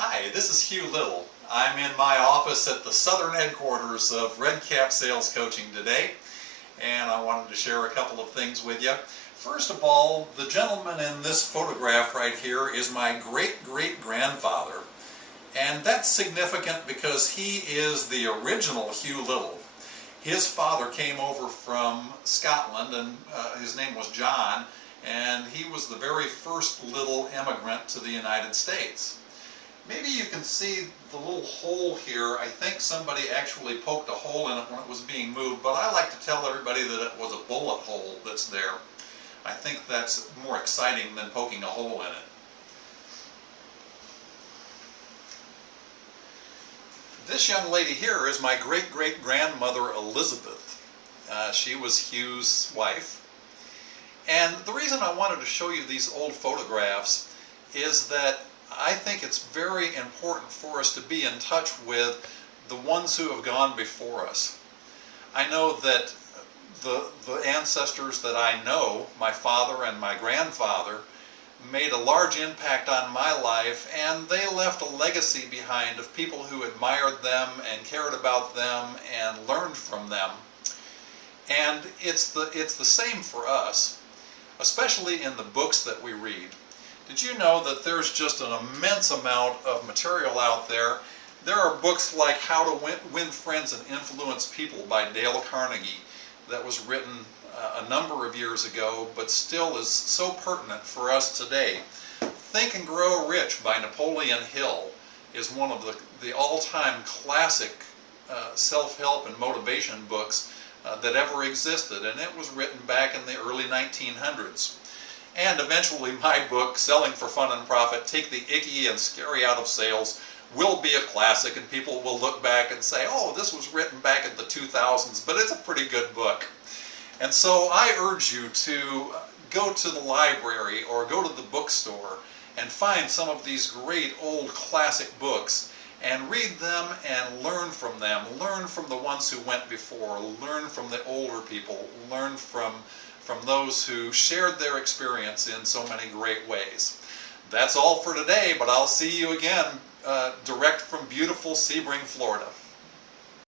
Hi, this is Hugh Little. I'm in my office at the southern headquarters of Red Cap Sales Coaching today, and I wanted to share a couple of things with you. First of all, the gentleman in this photograph right here is my great-great-grandfather, and that's significant because he is the original Hugh Little. His father came over from Scotland, and his name was John, and he was the very first little immigrant to the United States. Maybe you can see the little hole here. I think somebody actually poked a hole in it when it was being moved, but I like to tell everybody that it was a bullet hole that's there. I think that's more exciting than poking a hole in it. This young lady here is my great-great-grandmother Elizabeth. She was Hugh's wife. And the reason I wanted to show you these old photographs is that I think it's very important for us to be in touch with the ones who have gone before us. I know that the ancestors that I know, my father and my grandfather, made a large impact on my life, and they left a legacy behind of people who admired them and cared about them and learned from them. And it's the same for us, especially in the books that we read. Did you know that there's just an immense amount of material out there? There are books like How to Win Friends and Influence People by Dale Carnegie that was written a number of years ago, but still is so pertinent for us today. Think and Grow Rich by Napoleon Hill is one of the all-time classic self-help and motivation books that ever existed, and it was written back in the early 1900s. And eventually my book, Selling for Fun and Profit, Take the Icky and Scary Out of Sales, will be a classic, and people will look back and say, oh, this was written back in the 2000s, but it's a pretty good book. And so I urge you to go to the library or go to the bookstore and find some of these great old classic books and read them and learn from them. Learn from the ones who went before. Learn from the older people. Learn from those who shared their experience in so many great ways. That's all for today, but I'll see you again direct from beautiful Sebring, Florida.